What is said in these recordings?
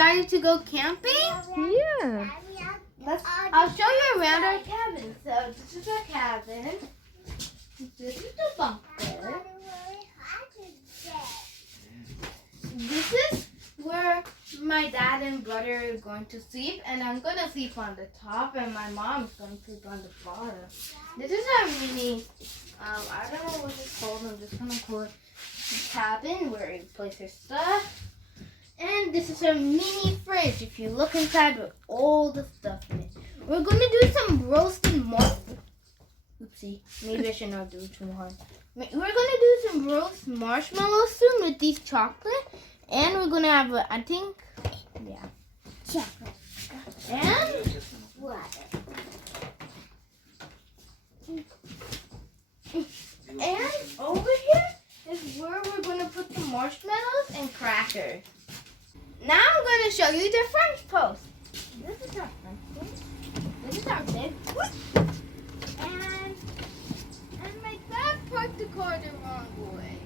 excited to go camping? Yeah. I'll show you around our cabin. So this is our cabin. This is the bunker. This is where my dad and brother are going to sleep, and I'm gonna sleep on the top, and my mom's gonna sleep on the bottom. This is our mini, I don't know what it's called. I'm just gonna call it cabin where you place your stuff. And this is our mini fridge. If you look inside with all the stuff in it, we're gonna do some roasted Oopsie, maybe I should not do it too hard. We're gonna do some roast marshmallows soon with these chocolate, and we're gonna have, I think, yeah, chocolate and water. And over here is where we're gonna put the marshmallows and crackers. Now I'm gonna show you the French post. This is our French post. This is our bed. And my dad parked the car the wrong way.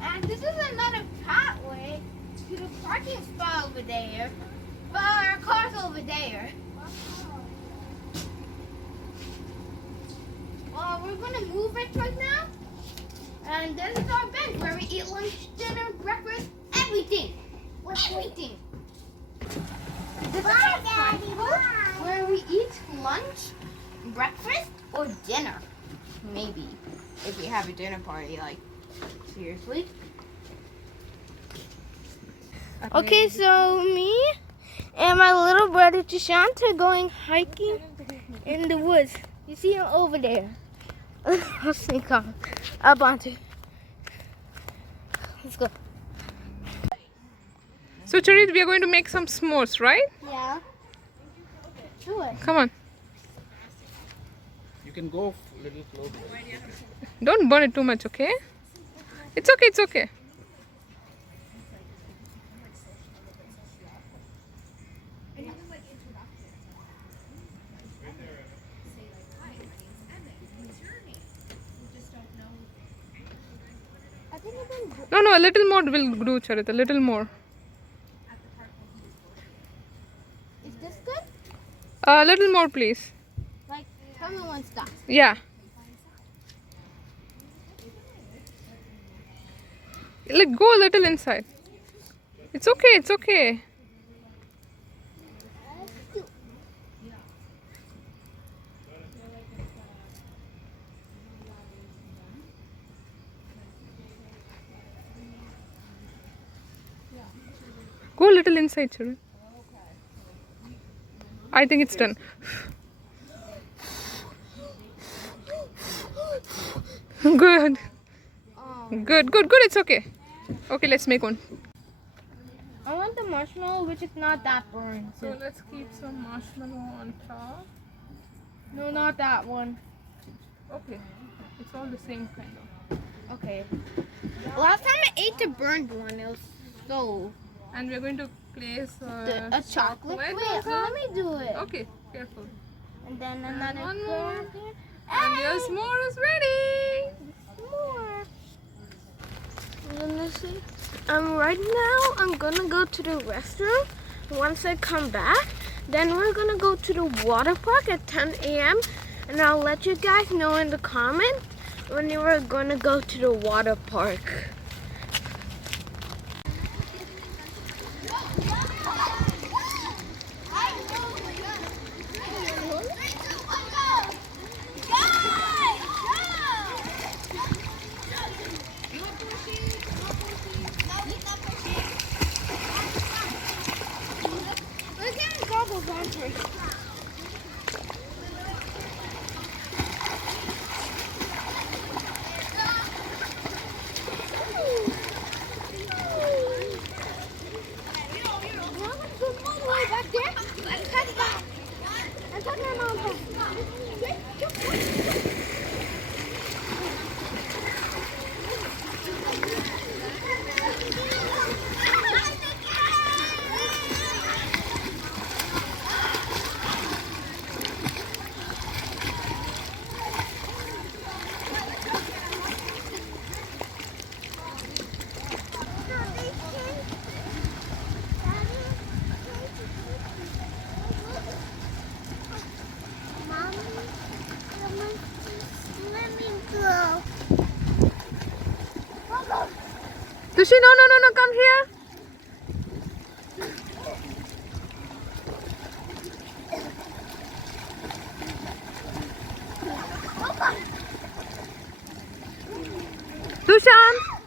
And this is another pathway to the parking spot over there. But our car's over there. Well, we're gonna move it right now. And this is our bed where we eat lunch, dinner, breakfast, everything. Everything. This is our French post where we eat lunch, breakfast, or dinner. Maybe. If we have a dinner party, like, seriously. Okay, so me and my little brother Tashant are going hiking in the woods. You see him over there. I'll sneak on up onto. Let's go. So Charit, we are going to make some s'mores, right? Yeah. Do it. Come on. You can go a little closer. Don't burn it too much, okay? It's okay, it's okay. No, a little more will do, Charit, a little more. Is this good? A little more, please. Like, tell me when stop. Yeah. Let go a little inside. It's okay, it's okay. Go a little inside, children. I think it's done. Good. Good. It's okay. Okay, let's make one. I want the marshmallow which is not that burned. So let's keep some marshmallow on top. No, not that one. Okay. It's all the same kind of. Okay. Last time I ate the burned one, it was so... And we're going to place a chocolate. Wait, on top. let me do it. Okay, careful. And then another one more. cracker. And your s'more is ready. More. Right now, I'm gonna go to the restroom. Once I come back, then we're gonna go to the water park at 10 a.m. And I'll let you guys know in the comments when you are gonna go to the water park. Tushi, no, no, no, no, come here. Tushan.